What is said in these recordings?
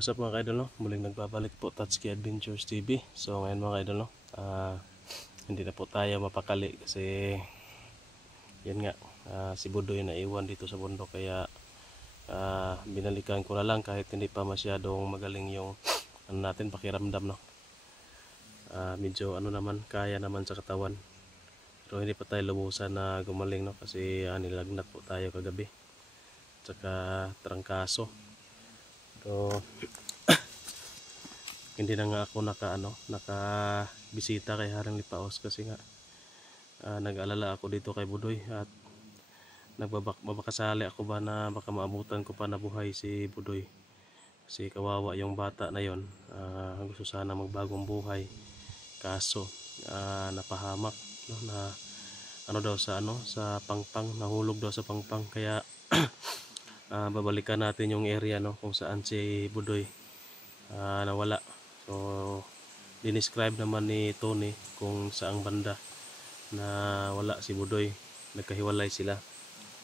what's up mga kaidol, no? Muling nagbabalik po Tatsuki Adventures TV. So ngayon mga kaidol, no? Hindi na po tayo mapakali kasi yan nga, si Budoy na iwan dito sa bundok, kaya binalikan ko na lang kahit hindi pa masyadong magaling yung ano natin, pakiramdam, no? Medyo ano naman, kaya naman sa katawan, pero hindi pa tayo lubusan na gumaling, no? Kasi nilagnat po tayo kagabi, tsaka trangkaso. So hindi na nga ako nakabisita kay Haring Lipaos kasi nga nag-alala ako dito kay Budoy at magbabakasali ako ba na baka maabutan ko pa na buhay si Budoy, kasi kawawa yung bata na yon. Gusto sana magbagong buhay, kaso napahamak, no, na sa pangpang, nahulog daw sa pangpang, kaya babalikan natin yung area, no, kung saan si Budoy nawala. So dinescribe naman ni Tony kung saang banda na wala si Budoy, nagkahiwalay sila,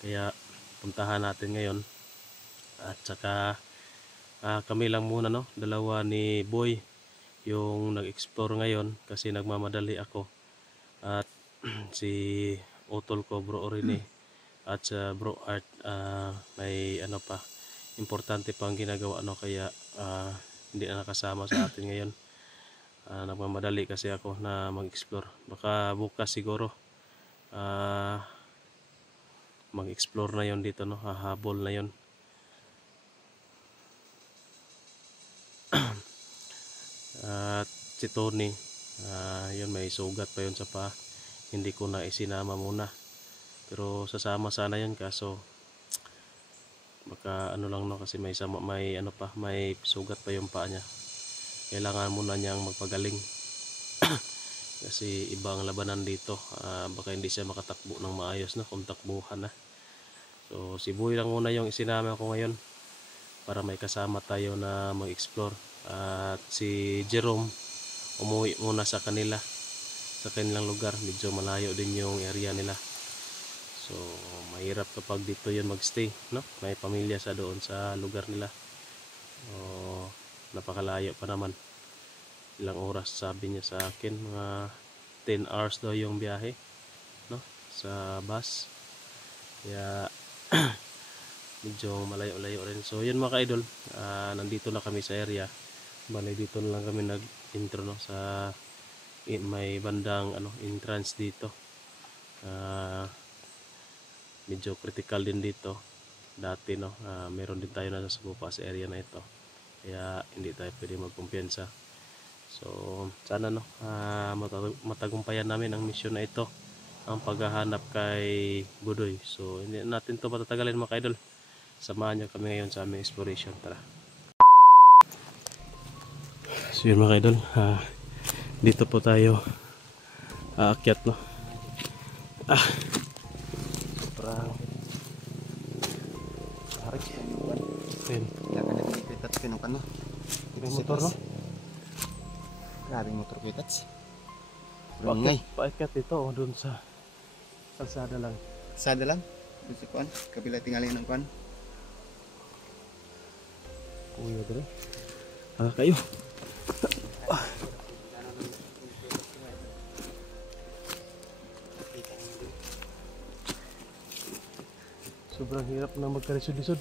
kaya puntahan natin ngayon. At saka kami lang muna, no, dalawa ni Boy yung nag-explore ngayon kasi nagmamadali ako, at si utol ko Bro Orine at sa Bro Art may ano pa, importante pang ginagawa, no, kaya hindi na nakasama sa atin ngayon. Nagmamadali kasi ako na mag-explore. Baka bukas siguro mag-explore na yon dito, no, hahabol na yon. At si Tony, yun, may sugat pa yun sa paa, hindi ko na isinama muna, pero sasama sana yun, kaso baka ano lang, no, kasi may sugat pa yung paa niya, kailangan muna niyang magpagaling kasi ibang labanan dito, baka hindi siya makatakbo ng maayos, na kung takbuhan na. So si Boy lang muna yung isinama ko ngayon para may kasama tayo na mag-explore, at si Jerome umuwi muna sa kanilang lugar, medyo malayo din yung area nila. So mahirap kapag dito yun magstay, no? May pamilya sa doon sa lugar nila. Napakalayo pa naman, ilang oras sabi niya sa akin, mga 10 hours daw yung biyahe, no, sa bus, kaya medyo malayo-layo rin. So yun mga kaidol, nandito na kami sa area. Bali dito na lang kami nag-intro, no, sa may bandang entrance dito. Medyo critical din dito dati, no. Meron din tayo nasasabupa sa area na ito, kaya hindi tayo pwede magkumpiyansa. So sana, no, matagumpayan namin ang misyon na ito, ang paghahanap kay Budoy. So hindi natin to patatagalin mga kaidol, samahan nyo kami ngayon sa aming exploration. Tara. So yun mga kaidol, dito po tayo aakyat, no. Sobrang tarik. Kailangan na kita pinukan, no? Yung motor, no? Grabe yung motor kita. Paakyat ito, doon sa kalsada lang. Sada lang? Doon si Kuan? Kabila tingali ng Kuan? Kuya dito. Kayo. Sobrang hirap na magkarisod-lisod.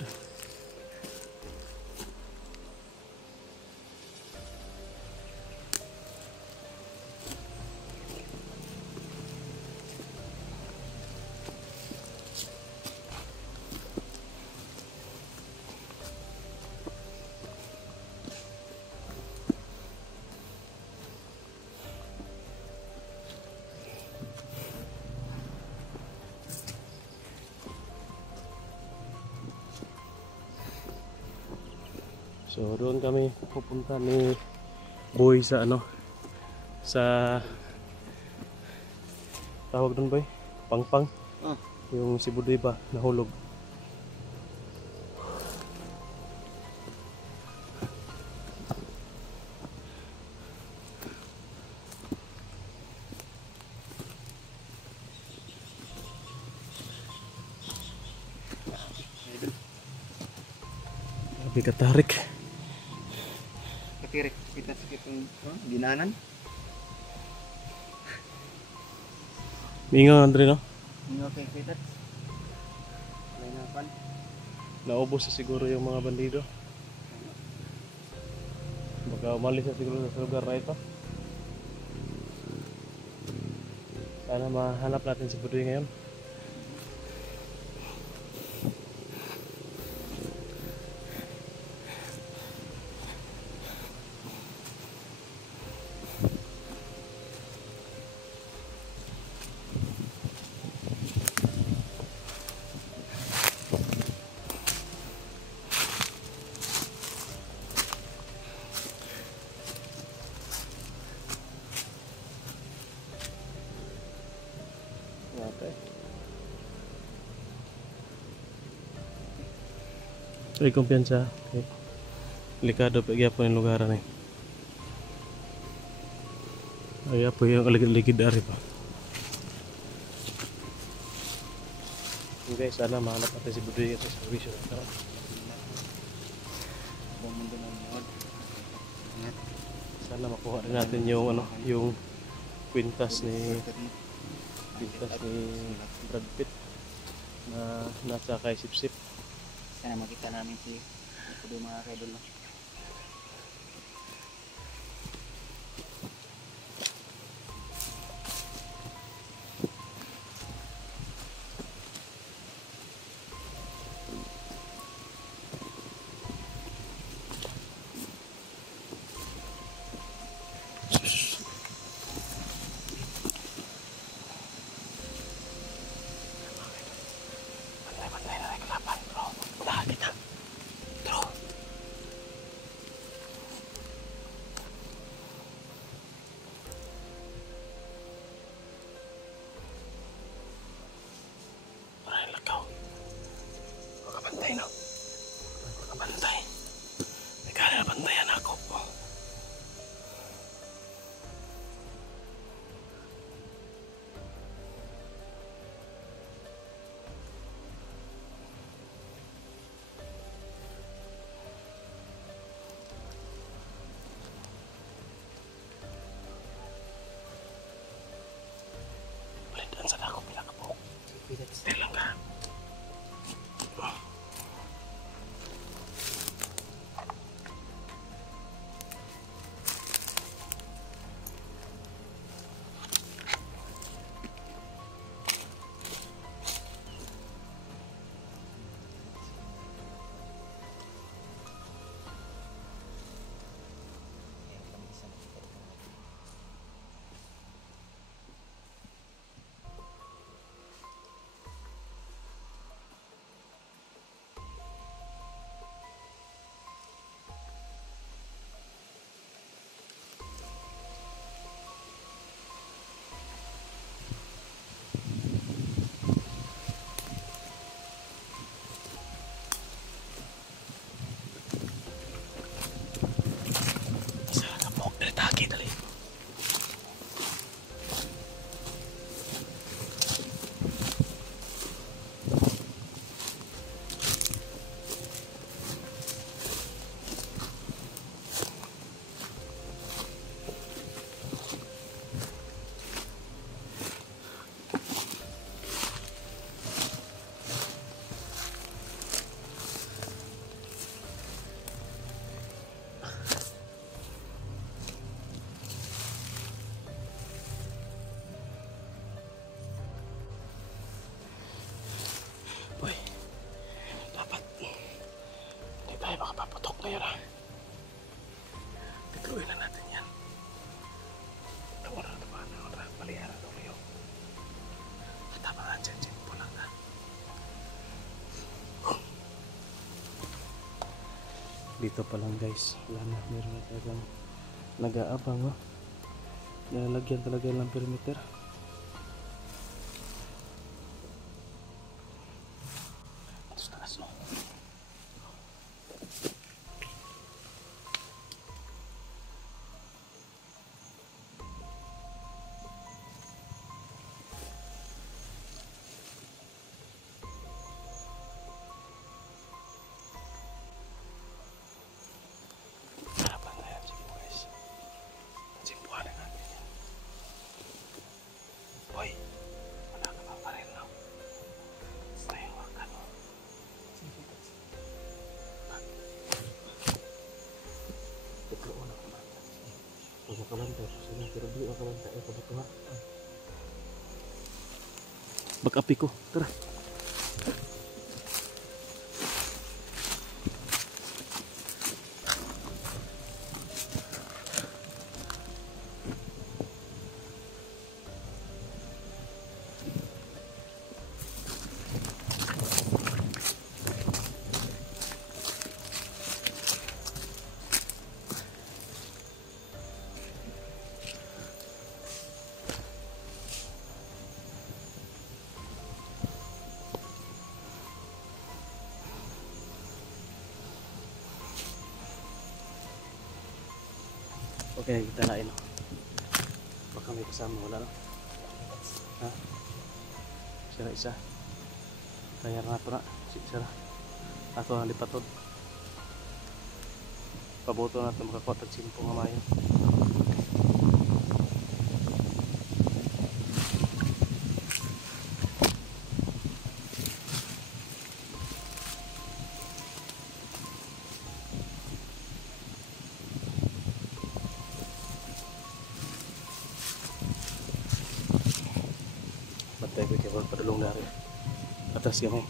So doon kami pupunta ni Boy sa sa tawag doon, Boy, pangpang. Yung si Budoy ba nahulog. Grabe katarik. tirik kita sekitong ginanan. Mingaw Andre no? Hindi okay kita. Wala na kwan. Naubos na siguro yung mga bandido. Baka umalis na siguro sa lugar na ito. Sana mahanap natin si Budoy ngayon. May kumpiyansa. Okay. Delikado pa gyapon yung lugar na. Ay po yung ligid ari pa. Okay, sana mahanap natin si Budoy ito sa provision. Buong mundo ng yun. Ingat. Sana makuha rin natin yung ano, yung kwintas ni Brad Pitt na nasa kay Sipsip. Sana makita namin si Budoy mga kaidol. No? Bantay na rin kalaban, bro. Unahan kita. Bro. Maraming lakaw. Makabantay na. Makabantay. May kaya na bantayan ako. Balitan sa dako pila ka po. Stay lang ka. Baka paputok na yun ha. Tituloy na natin yan. Tawara na ba na oras? Palihara na uliyo. At tabangan dyan po lang na. Dito pa lang guys. Wala na. Meron na talagang nag-aabang oh. Nalalagyan talaga ng perimeter. Ito na snow. Harapan na yan, sige. Pero di ako lang tayo kabato ha. Bag-api ko, tara. Okay, kita lain. Baka may kasama, wala no? Ha? Sira isa. Kaya nga ito na. Sira. Ako ang lipatod. Paboto na ito makakuha at simpo nga mayo. Matay ko kaya padulong na rin. Atas kami.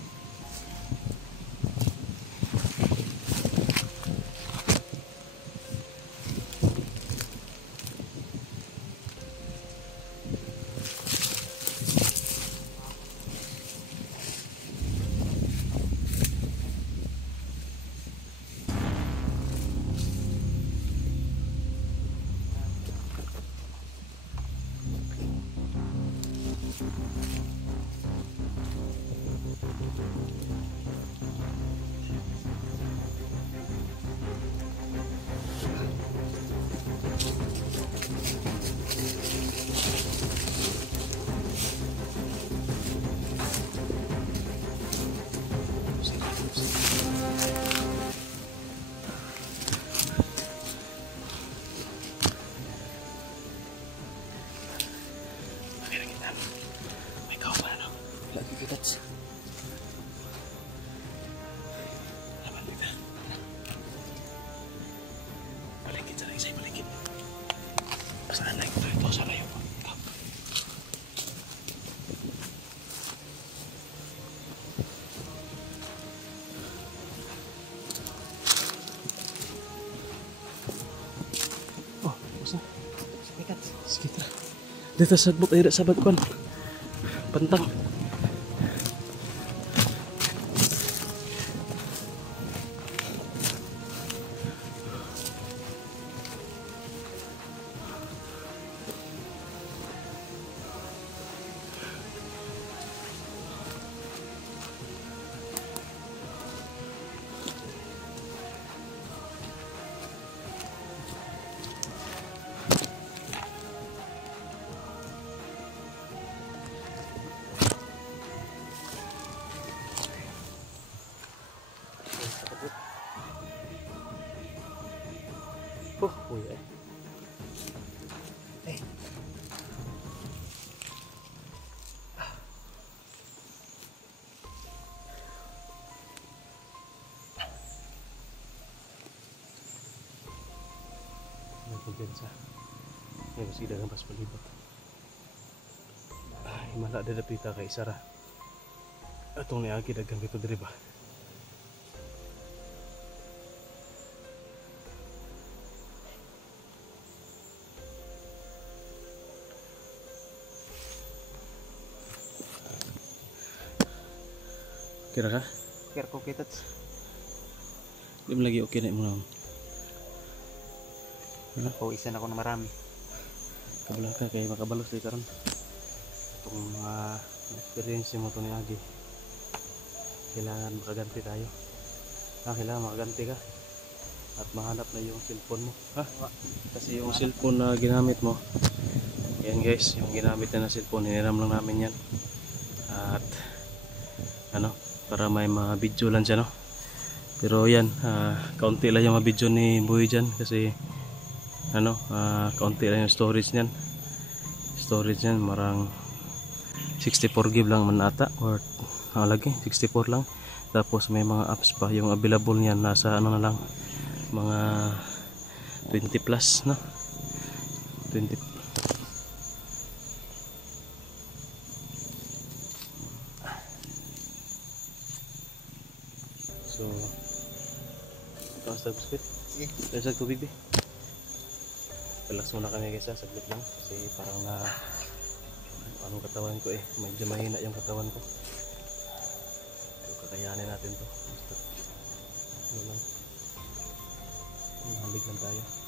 May kawan na lagi kita. Laban kita. Balikin sana saya balikin. Saan na ito sana yun. Oh, basta. Sige tara. Dito sagbot ay sabat kon. Pantang. Oh ya. Pagkansa. Yan masih dalam pas palibat. Ay, mala ada pita kay Sarah. Atong niagi dagang dito diri ba. Kira ka? Kira ko kita. Di mo lagi okay na mo. Pawisan ako na marami. Kabala ka kay makabalos di karon. Itong mga experience mo to ni Agi. Kailangan makaganti tayo. Kailangan makaganti ka. At mahanap na yung cellphone mo. Ha? Kasi yung cellphone na ginamit mo. Yan guys, yung ginamit na cellphone, hiniram lang namin yan. At ano, para may mga video lang siya, no? Pero yan, kaunti lang yung mga video ni Boy dyan. Kasi ano, kaunti lang yung storage niyan. Storage niyan, marang 64 GB lang man ata. Or lagi, 64 lang. Tapos may mga apps pa. Yung available niyan, nasa ano na lang, mga 20 plus, no? 20. So, ito ang subscribe. Sige. Tayo sa tubig di. Relax muna kami guys ha, saglit lang. Kasi parang na anong katawan ko eh. Medyo mahina yung katawan ko. So, kakayanin natin to. Basta, ano lang. Mahalig lang tayo.